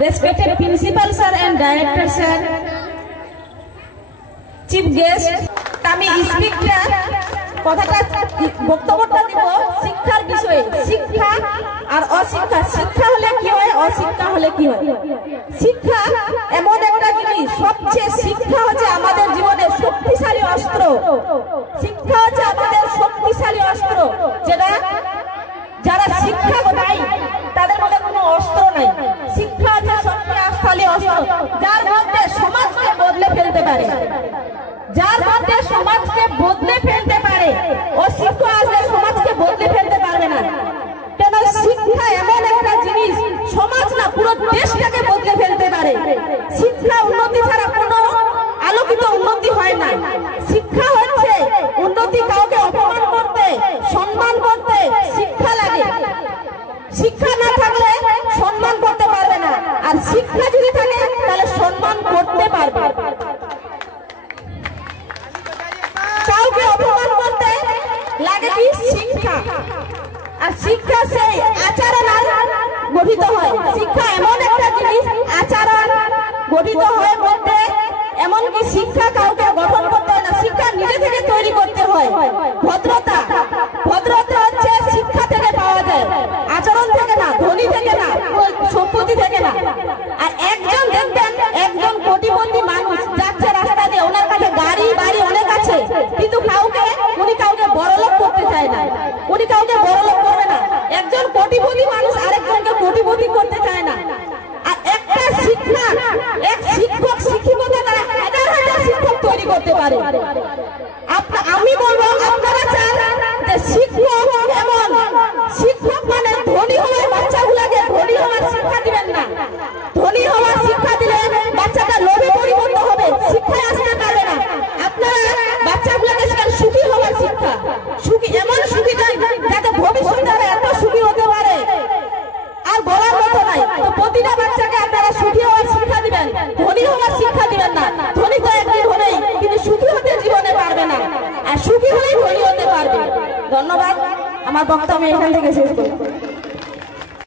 respected principal sir and director sir, chief guest, আমি স্পিকটা কথাটা বক্তব্যটা দিব শিক্ষার বিষয়ে। শিক্ষা আর অশিক্ষা, শিক্ষা হলে কি হয়, অশিক্ষা হলে কি হয়। শিক্ষা এমন একটা জিনিস, সবচেয়ে শিক্ষা হচ্ছে আমাদের জীবনের শক্তিশালী অস্ত্র। শিক্ষা হচ্ছে আমাদের শক্তিশালী অস্ত্র, যেটা যারা শিক্ষা নাই তাদের মধ্যে কোনো অস্ত্র নাই। শিক্ষা হচ্ছে শক্তিশালী অস্ত্র, যার মধ্যে সমাজকে বদলে ফেলতে পারে, যার মধ্যে সমাজকে বদলে ফেলতে পারে। অশিক্ষা আসলে সমাজকে বদলে ফেলতে পারবে না। কেন? শিক্ষা এমন একটা জিনিস, সমাজ না পুরো দেশটাকে বদলে ফেলতে পারে। শিক্ষা উন্নতি ছাড়া কোনো আলোকিত উন্নতি হয় না। শিক্ষা হচ্ছে উন্নতি, কাউকে অপমান করতে, সম্মান করতে শিক্ষা লাগে। শিক্ষা না থাকলে সম্মান করতে পারবে না, আর শিক্ষা যদি থাকে তাহলে সম্মান করতে পারবে। কাউকে অপমান করতে লাগে কি? শিক্ষা। আর শিক্ষা সেই আচরণ গঠিত হয়। শিক্ষা এমন একটা জিনিস, আচরণ গঠিত হয় মধ্যে। এমনকি শিক্ষা কাউকে গঠন করতে হয় না, শিক্ষা নিজে থেকে তৈরি করতে হয়। ভদ্রতা, ভদ্রতা হচ্ছে শিক্ষা থেকে পাওয়া যায়, আচরণ থেকে না, ধনী থেকে না, সম্পত্তি থেকে না। আর একজন দেখবেন, একজন কোটিপতি মানুষ যাচ্ছে রাস্তা দিয়ে, ওনার কাছে গাড়ি বাড়ি অনেক আছে, কিন্তু উনি কাউকে বড়লোক করতে চায় না, উনি কাউকে বড়লোক করবে না। একজন কোটিপতি মানুষ আরেকজনকে কোটিপতি করতে চায় না। আর একটা শিক্ষা, এক শিক্ষক শিক্ষিকতা দ্বারা হাজার হাজার শিক্ষক তৈরি করতে পারে। আমি বলবো, আপনারা চান যে শিক্ষক এমন শিক্ষক মানে ধনী হওয়ার বাচ্চাগুলোকে ধনী হওয়ার শিক্ষা দিবেন না। ধনী হওয়ার শিক্ষা দিলে বাচ্চাটা লোভে পরিবর্তন হবে, শিক্ষায় আসতে পারবে না। আপনারা বাচ্চাগুলোকে শেখান সুখী হওয়ার শিক্ষা। সুখী, এমন সুখী দেন যাতে ভবিষ্যতে এত সুখী হতে পারে, আর বলার মতো নাই। তো প্রতিটা বাচ্চাকে আপনারা সুখী হওয়ার শিক্ষা দিবেন, ধনী হওয়ার শিক্ষা দিবেন না। ধনী তো একদিন হলেই, কিন্তু সুখী হতে জীবনে পারবে না, আর সুখী হলেই ধনী হতে পারবে। ধন্যবাদ। আমার বক্তব্য এখান থেকে শেষ করি।